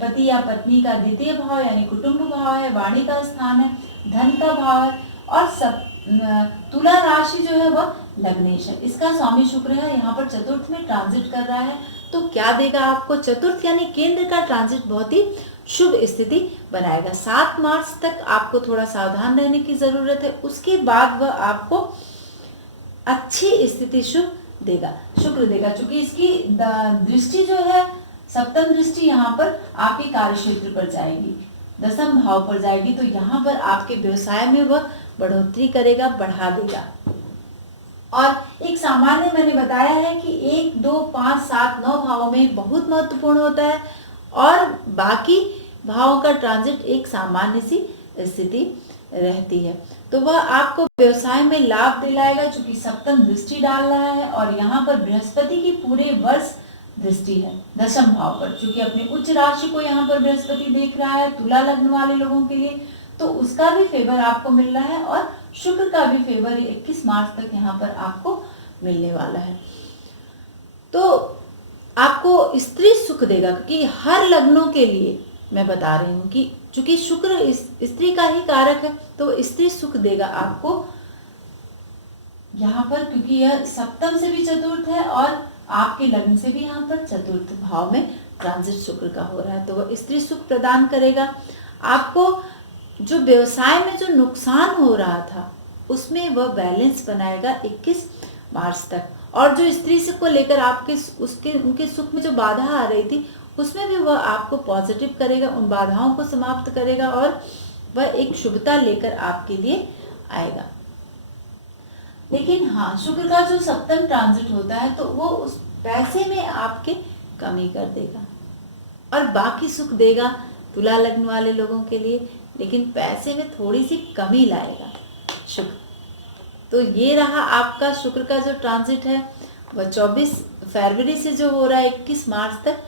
पति या पत्नी का द्वितीय भाव यानी कुटुंब भाव है, वाणी का स्थान है, धन का भाव है, और सब तुला राशि जो है वह लग्नेश है, इसका स्वामी शुक्र है, यहाँ पर चतुर्थ में ट्रांजिट कर रहा है। तो क्या देगा आपको? चतुर्थ यानी केंद्र का ट्रांजिट बहुत ही शुभ स्थिति बनाएगा। 7 मार्च तक आपको थोड़ा सावधान रहने की जरूरत है, उसके बाद वह आपको अच्छी स्थिति शुभ देगा, शुक्र देगा। क्योंकि इसकी दृष्टि जो है, सप्तम दृष्टि यहाँ पर आपके कार्य क्षेत्र पर जाएगी, 10वें भाव पर जाएगी, तो यहाँ पर आपके व्यवसाय में वह बढ़ोतरी करेगा, बढ़ा देगा। और एक सामान्य मैंने बताया है कि 1, 2, 5, 7, 9 भावों में बहुत महत्वपूर्ण होता है, और बाकी भावों का ट्रांजिट एक सामान्य सी स्थिति रहती है। तो वह आपको व्यवसाय में लाभ दिलाएगा, क्योंकि सप्तम दृष्टि डाल रहा है, और यहाँ पर बृहस्पति की पूरे वर्ष दृष्टि है दशम भाव पर, क्योंकि अपने उच्च राशि को यहाँ पर बृहस्पति देख रहा है तुला लग्न वाले लोगों के लिए, तो उसका भी फेवर आपको मिल रहा है और शुक्र का भी फेवर 21 मार्च तक यहाँ पर आपको मिलने वाला है। तो आपको स्त्री सुख देगा, क्योंकि हर लग्नों के लिए मैं बता रही हूँ कि चूंकि शुक्र स्त्री का ही कारक है, तो स्त्री सुख देगा आपको यहाँ पर, क्योंकि यह सप्तम से भी चतुर्थ है और आपके लग्न से भी यहाँ पर चतुर्थ भाव में ट्रांजिट शुक्र का हो रहा है, तो वह स्त्री सुख प्रदान करेगा आपको। जो व्यवसाय में जो नुकसान हो रहा था उसमें वह बैलेंस बनाएगा 21 मार्च तक, और जो स्त्री सुख को लेकर आपके उनके सुख में जो बाधा आ रही थी उसमें भी वह आपको पॉजिटिव करेगा, उन बाधाओं को समाप्त करेगा और वह एक शुभता लेकर आपके लिए आएगा। लेकिन हाँ, शुक्र का जो सप्तम ट्रांजिट होता है तो वो उस पैसे में आपके कमी कर देगा और बाकी सुख देगा तुला लग्न वाले लोगों के लिए, लेकिन पैसे में थोड़ी सी कमी लाएगा शुक्र। तो ये रहा आपका शुक्र का जो ट्रांजिट है, वह 24 फरवरी से जो हो रहा है 21 मार्च तक।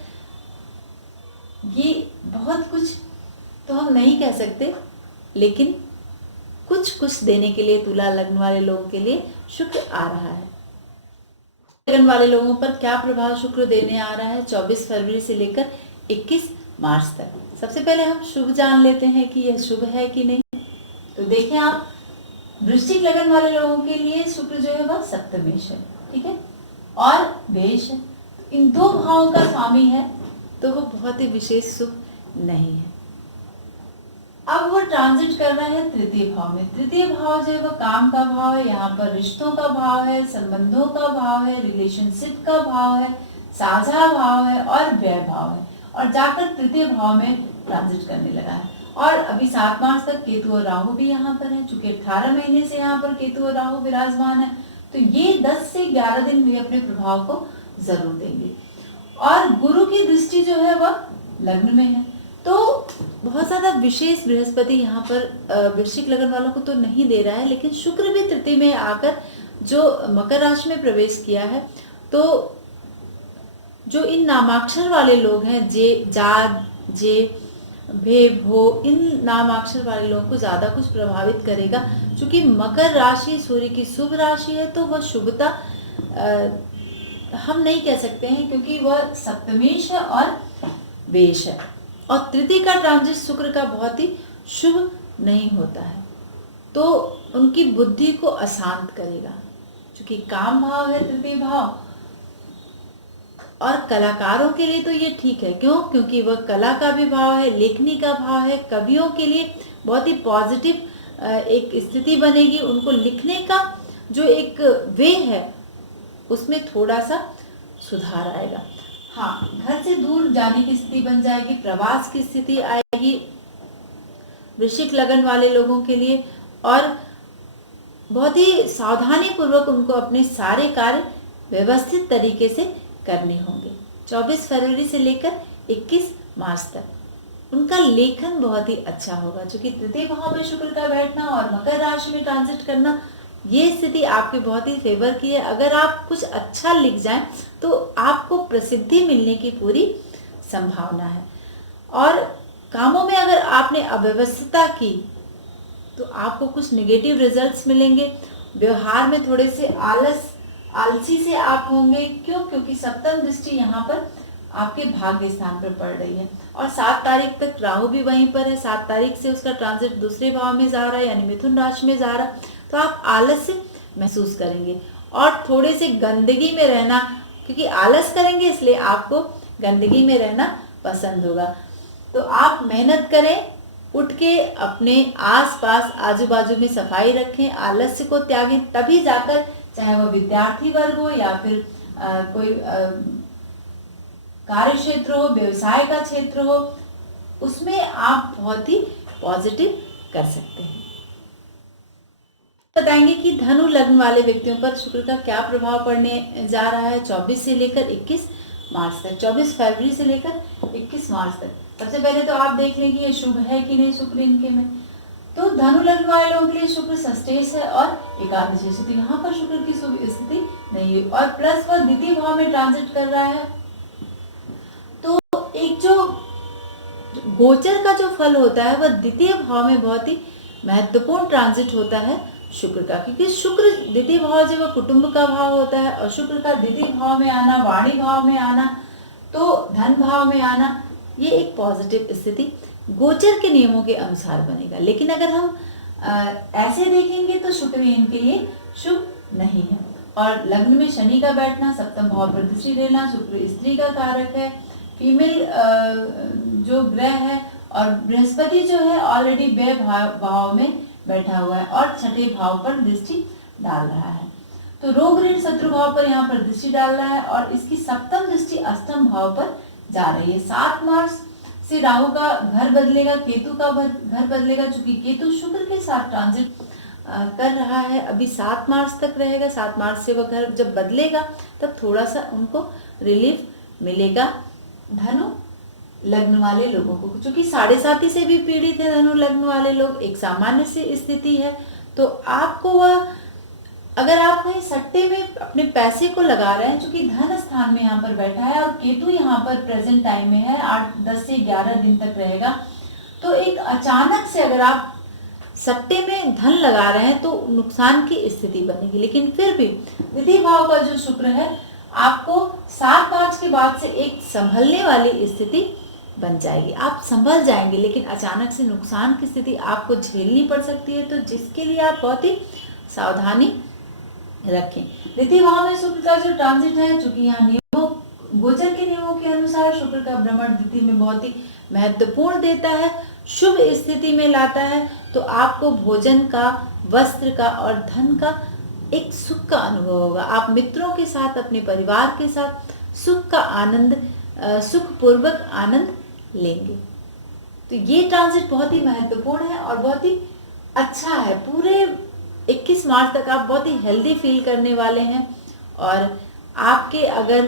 ये बहुत कुछ तो हम नहीं कह सकते, लेकिन कुछ देने के लिए तुला लग्न वाले लोगों के लिए शुक्र आ रहा है। लग्न वाले लोगों पर क्या प्रभाव शुक्र देने आ रहा है 24 फरवरी से लेकर 21 मार्च तक। सबसे पहले हम शुभ जान लेते हैं कि यह शुभ है कि नहीं। तो देखें आप, वृश्चिक लग्न वाले लोगों के लिए शुक्र जो है वह सप्तमेश है, ठीक है, और वेश है, इन दो भावों का स्वामी है, तो वह बहुत ही विशेष शुभ नहीं है। अब वो ट्रांजिट कर रहा है तृतीय भाव में। तृतीय भाव जो है वह काम का भाव है, यहाँ पर रिश्तों का भाव है, संबंधों का भाव है, रिलेशनशिप का भाव है, साझा भाव है और व्यय भाव है, और जाकर तृतीय भाव में ट्रांजिट करने लगा है। और अभी 7 मार्च तक केतु और राहु भी यहाँ पर है, चूंकि 18 महीने से यहाँ पर केतु और राहु विराजमान है, तो ये 10 से 11 दिन भी अपने प्रभाव को जरूर देंगे। और गुरु की दृष्टि जो है वह लग्न में है, तो बहुत ज्यादा विशेष बृहस्पति यहाँ पर वृश्चिक लग्न वालों को तो नहीं दे रहा है, लेकिन शुक्र भी तृतीय में आकर जो मकर राशि में प्रवेश किया है, तो जो इन नामाक्षर वाले लोग हैं, जे, जा, जे, भे, भो, इन नामाक्षर वाले लोगों को ज्यादा कुछ प्रभावित करेगा। क्योंकि मकर राशि सूर्य की शुभ राशि है, तो वह शुभता हम नहीं कह सकते हैं, क्योंकि वह सप्तमेश है और वेश है, और तृतीय का ट्रांजिट शुक्र का बहुत ही शुभ नहीं होता है, तो उनकी बुद्धि को अशांत करेगा। क्योंकि काम भाव है तृतीय भाव, और कलाकारों के लिए तो ये ठीक है। क्यों? क्योंकि वह कला का भी भाव है, लेखनी का भाव है। कवियों के लिए बहुत ही पॉजिटिव एक स्थिति बनेगी, उनको लिखने का जो एक वे है उसमें थोड़ा सा सुधार आएगा। हाँ, घर से दूर जाने की स्थिति बन जाएगी, प्रवास की स्थिति आएगी वृश्चिक लग्न वाले लोगों के लिए, और बहुत ही सावधानी पूर्वक उनको अपने सारे कार्य व्यवस्थित तरीके से करने होंगे। 24 फरवरी से लेकर 21 मार्च तक उनका लेखन बहुत ही अच्छा होगा, क्योंकि तृतीय भाव में शुक्र का बैठना और मकर राशि में ट्रांजिट करना, ये स्थिति आपके बहुत ही फेवर की है। अगर आप कुछ अच्छा लिख जाएं तो आपको प्रसिद्धि मिलने की पूरी संभावना है, और कामों में अगर आपने अव्यवस्थितता की तो आपको कुछ नेगेटिव रिजल्ट्स मिलेंगे। व्यवहार में थोड़े से आलसी से आप होंगे। क्यों? क्योंकि सप्तम दृष्टि यहाँ पर आपके भाग्य स्थान पर पड़ रही है, और 7 तारीख तक राहु भी वहीं पर है। 7 तारीख से उसका ट्रांजिट दूसरे भाव में जा रहा है, यानी मिथुन राशि में जा रहा है, तो आप आलस्य महसूस करेंगे और थोड़े से गंदगी में रहना, क्योंकि आलस करेंगे इसलिए आपको गंदगी में रहना पसंद होगा। तो आप मेहनत करें, उठ के अपने आसपास आजू बाजू में सफाई रखें, आलस्य को त्यागें, तभी जाकर, चाहे वह विद्यार्थी वर्ग हो या फिर कोई कार्य क्षेत्र हो, व्यवसाय का क्षेत्र हो, उसमें आप बहुत ही पॉजिटिव कर सकते हैं। बताएंगे कि धनु लग्न वाले व्यक्तियों पर शुक्र का क्या प्रभाव पड़ने जा रहा है 24 से लेकर 21 मार्च तक, 24 फरवरी से लेकर 21 मार्च तक। सबसे पहले तो आप देख लें कि ये शुभ है कि नहीं शुक्र इनके में। तो धनु लग्न वाले लोगों के लिए शुक्र षष्ठेश है और एकादश स्थिति, यहाँ पर शुक्र की शुभ स्थिति नहीं है, और प्लस वह द्वितीय भाव में ट्रांजिट कर रहा है एक जो गोचर का जो फल होता है वह द्वितीय भाव में बहुत ही महत्वपूर्ण ट्रांजिट होता है शुक्र का, क्योंकि शुक्र द्वितीय भाव जब कुटुंब का भाव होता है और शुक्र का द्वितीय भाव में आना, वाणी भाव में आना, तो धन भाव में आना, ये एक पॉजिटिव स्थिति गोचर के नियमों के अनुसार बनेगा। लेकिन अगर हम ऐसे देखेंगे तो शुक्र इनके लिए शुभ नहीं है। और लग्न में शनि का बैठना, सप्तम भाव पर दृष्टि देना, शुक्र स्त्री का कारक है, फीमेल जो ग्रह है, और बृहस्पति जो है ऑलरेडी व्यय भाव में बैठा हुआ है और छठे भाव पर दृष्टि डाल रहा है। तो रोग ऋण शत्रु भाव पर यहाँ पर दृष्टि डाल रहा है और इसकी सप्तम दृष्टि अष्टम भाव पर जा रही है। 7 मार्च से राहु का घर बदलेगा, केतु का घर बदलेगा, चूंकि केतु शुक्र के साथ ट्रांजिट कर रहा है, अभी 7 मार्च तक रहेगा। 7 मार्च से वह घर जब बदलेगा तब थोड़ा सा उनको रिलीफ मिलेगा धनु लग्न वाले लोगों को, क्योंकि 7.5 से भी पीड़ित है धनु लग्न वाले लोग। एक सामान्य सी स्थिति है, तो आपको वह, अगर आप कहीं सट्टे में अपने पैसे को लगा रहे हैं, क्योंकि धन स्थान में यहाँ पर बैठा है और केतु यहाँ पर प्रेजेंट टाइम में है, 10 से 11 दिन तक रहेगा, तो एक अचानक से अगर आप सट्टे में धन लगा रहे हैं तो नुकसान की स्थिति बनेगी। लेकिन फिर भी द्वितीय भाव का जो शुक्र है आपको 7 मार्च के बाद से एक संभलने वाली स्थिति बन जाएगी, आप संभल जाएंगे। लेकिन अचानक से नुकसान की स्थिति आपको झेलनी पड़ सकती है, तो जिसके लिए आप बहुत ही सावधानी रखें। द्वितीय भाव में शुक्र का जो ट्रांजिट है, चूंकि यहाँ नियमों, गोचर के नियमों के अनुसार शुक्र का भ्रमण द्वितीय में बहुत ही महत्वपूर्ण देता है, शुभ स्थिति में लाता है, तो आपको भोजन का, वस्त्र का और धन का एक सुख का अनुभव होगा। आप मित्रों के साथ, अपने परिवार के साथ सुख का आनंद, सुखपूर्वक आनंद लेंगे। तो ये ट्रांजिट बहुत ही महत्वपूर्ण है और बहुत ही अच्छा है। पूरे 21 मार्च तक आप बहुत ही हेल्दी फील करने वाले हैं। और आपके अगर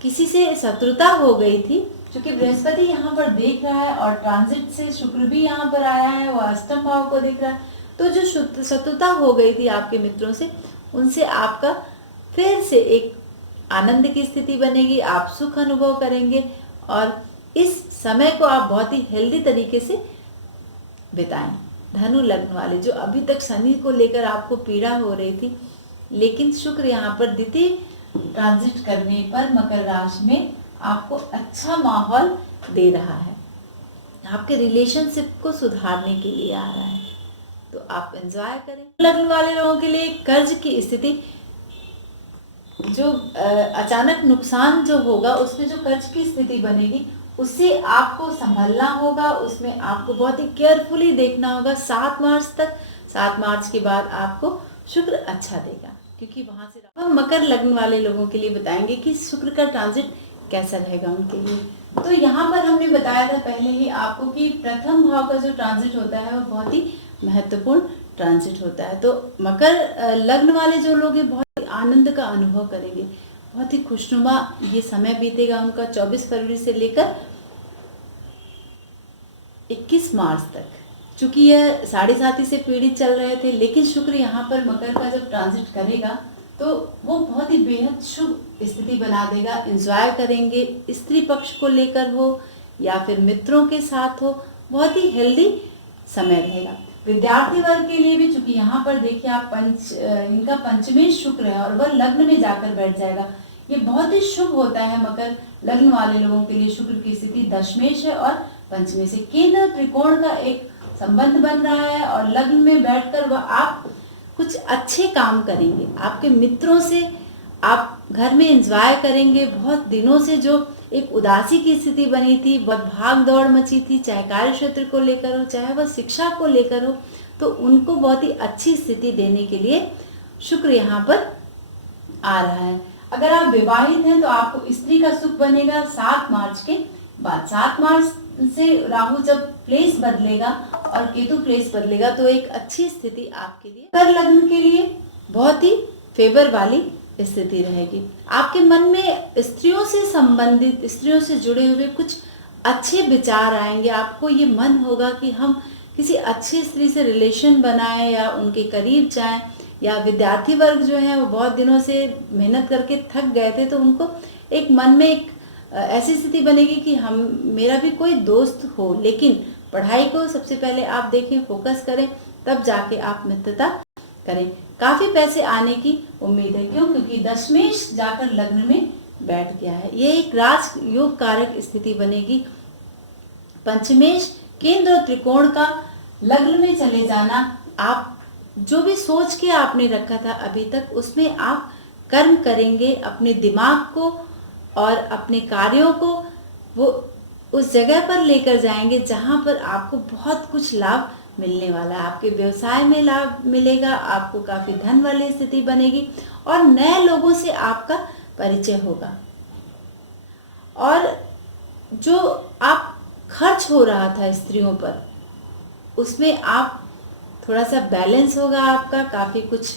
किसी से शत्रुता हो गई थी, क्योंकि बृहस्पति यहाँ पर देख रहा है और ट्रांजिट से शुक्र भी यहाँ पर आया है, वो अष्टम भाव को देख रहा है, तो जो शत्रुता हो गई थी आपके मित्रों से, उनसे आपका फिर से एक आनंद की स्थिति बनेगी, आप सुख अनुभव करेंगे और इस समय को आप बहुत ही हेल्दी तरीके से बिताएं। धनु लग्न वाले जो अभी तक शनि को लेकर आपको पीड़ा हो रही थी, लेकिन शुक्र यहाँ पर द्वितीय ट्रांजिट करने पर मकर राशि में आपको अच्छा माहौल दे रहा है, आपके रिलेशनशिप को सुधारने के लिए आ रहा है, तो आप एंजॉय करें। लग्न वाले लोगों के लिए कर्ज की स्थिति, जो अचानक नुकसान जो होगा, उसमें जो कर्ज की स्थिति बनेगी उससे आपको संभलना होगा, उसमें आपको बहुत ही केयरफुली देखना होगा 7 मार्च तक। 7 मार्च के बाद आपको शुक्र अच्छा देगा, क्योंकि वहां से हम मकर लग्न वाले लोगों के लिए बताएंगे कि शुक्र का ट्रांजिट कैसा रहेगा उनके लिए। तो यहाँ पर हमने बताया था पहले ही आपको कि प्रथम भाव का जो ट्रांजिट होता है वो बहुत ही महत्वपूर्ण ट्रांजिट होता है। तो मकर लग्न वाले जो लोग हैं बहुत आनंद का अनुभव करेंगे, बहुत ही खुशनुमा ये समय बीतेगा उनका 24 फरवरी से लेकर 21 मार्च तक। चूंकि यह 7.5 से पीड़ित चल रहे थे, लेकिन शुक्र यहाँ पर मकर का जब ट्रांजिट करेगा तो वो बहुत ही बेहद शुभ स्थिति बना देगा। एंजॉय करेंगे, स्त्री पक्ष को लेकर हो या फिर मित्रों के साथ हो, बहुत ही हेल्दी समय रहेगा। विद्यार्थी वर्ग के लिए भी, चूंकि यहाँ पर देखिए आप इनका पंचमेश शुक्र है और वह लग्न में जाकर बैठ जाएगा, ये बहुत ही शुभ होता है। मकर लग्न वाले लोगों के लिए शुक्र की स्थिति दशमेश है और पंचमेश से केंद्र त्रिकोण का एक संबंध बन रहा है और लग्न में बैठकर वह आप कुछ अच्छे काम करेंगे, आपके मित्रों से आप घर में एंजॉय करेंगे। बहुत दिनों से जो एक उदासी की स्थिति बनी थी, बहुत भाग दौड़ मची थी, चाहे कार्य क्षेत्र को लेकर हो, चाहे वह शिक्षा को लेकर हो, तो उनको बहुत ही अच्छी स्थिति देने के लिए शुक्र यहाँ पर आ रहा है। अगर आप विवाहित हैं तो आपको स्त्री का सुख बनेगा 7 मार्च के बाद। 7 मार्च से राहु जब प्लेस बदलेगा और केतु प्लेस बदलेगा, तो एक अच्छी स्थिति आपके लिए, मकर लग्न के लिए बहुत ही फेवर वाली स्थिति रहेगी। आपके मन में स्त्रियों से संबंधित, स्त्रियों से जुड़े हुए कुछ अच्छे विचार आएंगे। आपको ये मन होगा कि हम किसी अच्छी स्त्री से रिलेशन बनाएं या उनके करीब जाएं, या विद्यार्थी वर्ग जो है वो बहुत दिनों से मेहनत करके थक गए थे, तो उनको एक मन में एक ऐसी स्थिति बनेगी कि हम मेरा भी कोई दोस्त हो, लेकिन पढ़ाई को सबसे पहले आप देखें, फोकस करें, तब जाके आप मित्रता करें। काफी पैसे आने की उम्मीद है। क्यों? क्योंकि दशमेश जाकर लग्न में बैठ गया है। ये एक राजयोग कारक स्थिति बनेगी। पंचमेश केंद्र और त्रिकोण का लग्न में चले जाना, आप जो भी सोच के आपने रखा था अभी तक, उसमें आप कर्म करेंगे। अपने दिमाग को और अपने कार्यों को वो उस जगह पर लेकर जाएंगे जहां पर आपको बहुत कुछ लाभ मिलने वाला है। आपके व्यवसाय में लाभ मिलेगा, आपको काफी धन वाली स्थिति बनेगी और नए लोगों से आपका परिचय होगा। और जो आप खर्च हो रहा था स्त्रियों पर, उसमें आप थोड़ा सा बैलेंस होगा आपका। काफी कुछ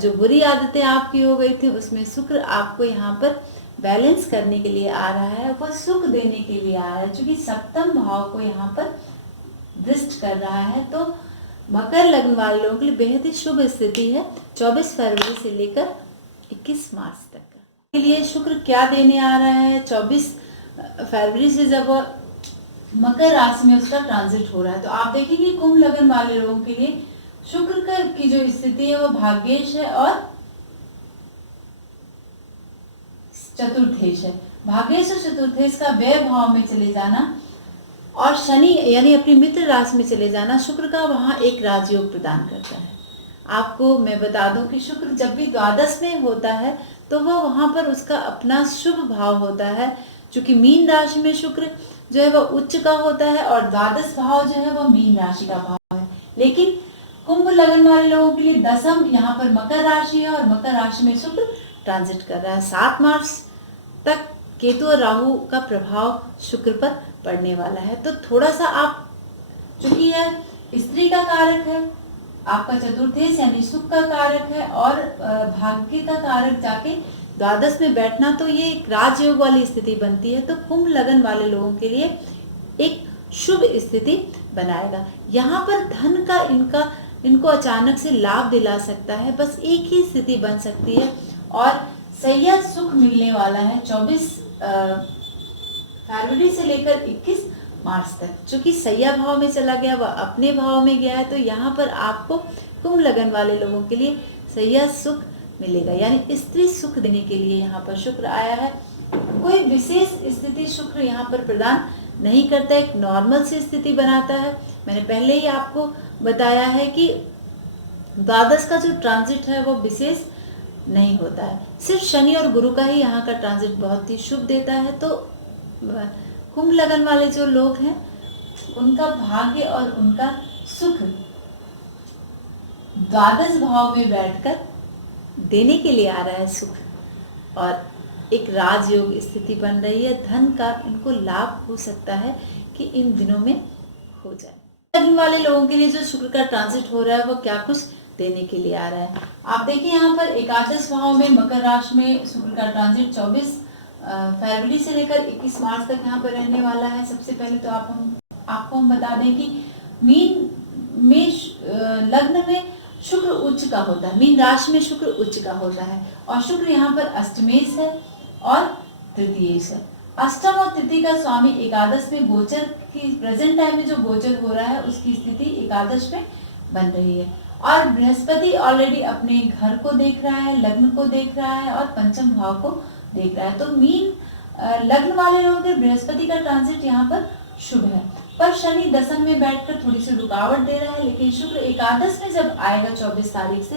जो बुरी आदतें आपकी हो गई थी, उसमें शुक्र आपको यहाँ पर बैलेंस करने के लिए आ रहा है, वह सुख देने के लिए आ रहा है, क्योंकि सप्तम भाव को यहाँ पर दृष्ट कर रहा है। तो मकर लग्न वाले लोगों के लिए बेहद ही शुभ स्थिति है 24 फरवरी से लेकर 21 मार्च तक के लिए। शुक्र क्या देने आ रहा है? 24 फरवरी से जब मकर राशि में उसका ट्रांजिट हो रहा है, तो आप देखेंगे कुंभ लग्न वाले लोगों के लिए शुक्र की जो स्थिति है वो भाग्येश है और चतुर्थेश है। भाग्येश और चतुर्थेश का व्यय भाव में चले जाना और शनि यानी अपनी मित्र राशि में चले जाना शुक्र का वहां एक राजयोग प्रदान करता है। आपको मैं बता दूं कि शुक्र जब भी द्वादश में होता है तो वह वहां पर उसका अपना शुभ भाव होता है। चूंकि मीन राशि में शुक्र जो है वह उच्च का होता है और द्वादश भाव जो है वह मीन राशि का भाव है। लेकिन कुंभ लग्न वाले लोगों के लिए दसम यहाँ पर मकर राशि है और मकर राशि में शुक्र ट्रांजिट कर रहा है। 7 मार्च तक केतु और राहु का प्रभाव शुक्र पर पड़ने वाला है। तो थोड़ा सा आप, चूंकि यह स्त्री का कारक है, आपका चतुर्थेश यानी सुख का कारक है और भाग्य का कारक जाके द्वादश में बैठना, तो ये एक राजयोग वाली स्थिति बनती है। तो कुंभ लग्न वाले लोगों के लिए एक शुभ स्थिति बनाएगा। यहाँ पर धन का इनको अचानक से लाभ दिला सकता है। बस एक ही स्थिति बन सकती है और सैया सुख मिलने वाला है 24 फरवरी से लेकर 21 मार्च तक। चूंकि सैया भाव में चला गया, वह अपने भाव में गया है, तो यहाँ पर आपको कुंभ लग्न वाले लोगों के लिए सैया सुख मिलेगा, यानी स्त्री सुख देने के लिए यहाँ पर शुक्र आया है। कोई विशेष स्थिति शुक्र यहाँ पर प्रदान नहीं करता, एक नॉर्मल सी स्थिति बनाता है। मैंने पहले ही आपको बताया है कि द्वादश का जो ट्रांजिट है वो विशेष नहीं होता है, सिर्फ शनि और गुरु का ही यहाँ का ट्रांजिट बहुत ही शुभ देता है। तो कुंभ लग्न वाले जो लोग हैं उनका भाग्य और उनका सुख द्वादश भाव में बैठकर देने के लिए आ रहा है सुख, और एक राजयोग स्थिति बन रही है। धन का इनको लाभ हो सकता है कि इन दिनों में हो जाए। लग्न वाले लोगों के लिए जो शुक्र का ट्रांजिट हो रहा है वो क्या कुछ देने के लिए आ रहा है। आप देखिए यहाँ पर एकादश भाव में मकर राशि में शुक्र का ट्रांजिट 24 फरवरी से लेकर 21 मार्च तक यहाँ पर रहने वाला है। सबसे पहले तो आपको हम बता दें कि मीन में लग्न में शुक्र उच्च का होता है, मीन राशि में शुक्र उच्च का होता है और शुक्र यहाँ पर अष्टमेश है और तृतीयेश है। अष्टम और तृतीय का स्वामी एकादश में गोचर की प्रेजेंट टाइम में जो गोचर हो रहा है उसकी स्थिति एकादश में बन रही है और बृहस्पति ऑलरेडी अपने घर को देख रहा है, लग्न को देख रहा है और पंचम भाव को देख रहा है। तो मीन लग्न वाले लोगों के बृहस्पति का ट्रांजिट यहाँ पर शुभ है, पर शनि दशम में बैठकर थोड़ी सी रुकावट दे रहा है। लेकिन शुक्र एकादश में जब आएगा 24 तारीख से,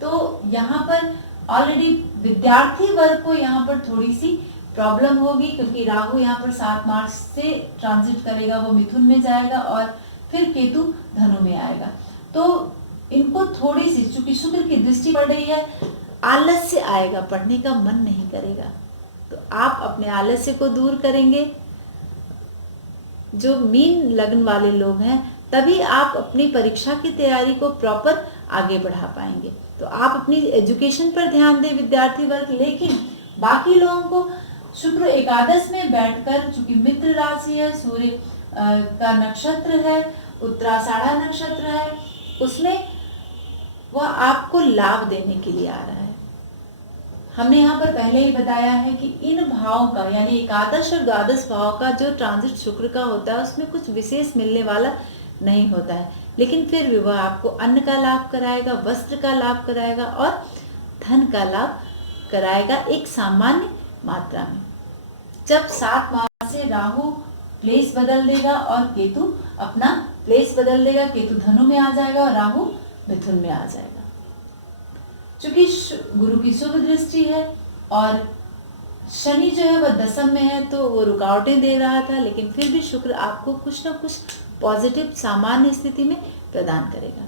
तो यहाँ पर ऑलरेडी विद्यार्थी वर्ग को यहाँ पर थोड़ी सी प्रॉब्लम होगी, क्योंकि राहु यहाँ पर 7 मार्च से ट्रांजिट करेगा, वो मिथुन में जाएगा और फिर केतु धनु में आएगा। तो इनको थोड़ी सी, चूंकि शुक्र की दृष्टि पड़ रही है, आलस्य आएगा, पढ़ने का मन नहीं करेगा। तो आप अपने आलस्य को दूर करेंगे जो मीन लग्न वाले लोग हैं, तभी आप अपनी परीक्षा की तैयारी को प्रॉपर आगे बढ़ा पाएंगे। तो आप अपनी एजुकेशन पर ध्यान दें विद्यार्थी वर्ग। लेकिन बाकी लोगों को शुक्र एकादश में बैठकर, चूंकि मित्र राशि है, सूर्य का नक्षत्र है, उत्तराषाढ़ा नक्षत्र है, उसमें वह आपको लाभ देने के लिए आ रहा है। हमने यहाँ पर पहले ही बताया है कि इन भावों का यानी एकादश और द्वादश भाव का जो ट्रांजिट शुक्र का होता है उसमें कुछ विशेष मिलने वाला नहीं होता है, लेकिन फिर भी वह आपको अन्न का लाभ कराएगा, वस्त्र का लाभ कराएगा और धन का लाभ कराएगा एक सामान्य मात्रा में। जब 7 माह से राहु प्लेस बदल देगा और केतु अपना प्लेस बदल देगा, केतु धनु में आ जाएगा और राहु मिथुन में आ जाएगा। चूंकि गुरु की शुभ दृष्टि है और शनि जो है वह दशम में है तो वो रुकावटें दे रहा था, लेकिन फिर भी शुक्र आपको कुछ ना कुछ पॉजिटिव सामान्य स्थिति में प्रदान करेगा।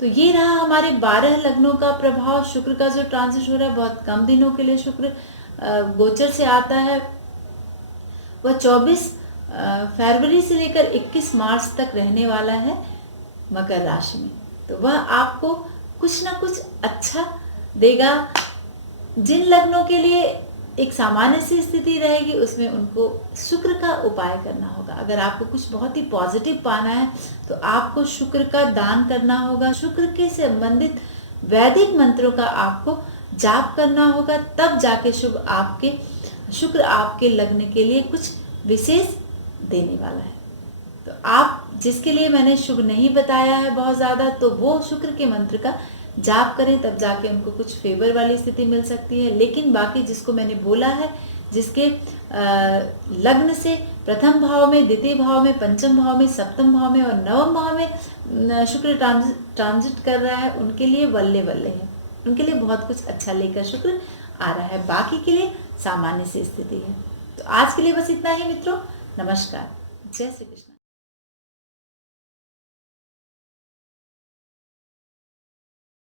तो ये रहा हमारे 12 लग्नों का प्रभाव। शुक्र का जो ट्रांजिट हो रहा है बहुत कम दिनों के लिए शुक्र गोचर से आता है। वह 24 फरवरी से लेकर 21 मार्च तक रहने वाला है मकर राशि में। तो वह आपको कुछ ना कुछ अच्छा देगा। जिन लग्नों के लिए एक सामान्य सी स्थिति रहेगी उसमें उनको शुक्र का उपाय करना होगा। अगर आपको कुछ बहुत ही पॉजिटिव पाना है तो आपको शुक्र का दान करना होगा। शुक्र के संबंधित वैदिक मंत्रों का आपको जाप करना होगा, तब जाके शुक्र आपके लग्न के लिए कुछ विशेष देने वाला है। तो आप जिसके लिए मैंने शुभ नहीं बताया है बहुत ज़्यादा, तो वो शुक्र के मंत्र का जाप करें, तब जाके उनको कुछ फेवर वाली स्थिति मिल सकती है। लेकिन बाकी जिसको मैंने बोला है, जिसके लग्न से प्रथम भाव में, द्वितीय भाव में, पंचम भाव में, सप्तम भाव में और नवम भाव में शुक्र ट्रांजिट कर रहा है, उनके लिए बल्ले बल्ले है, उनके लिए बहुत कुछ अच्छा लेकर शुक्र आ रहा है। बाकी के लिए सामान्य सी स्थिति है। तो आज के लिए बस इतना ही मित्रों। नमस्कार। जय श्री कृष्ण।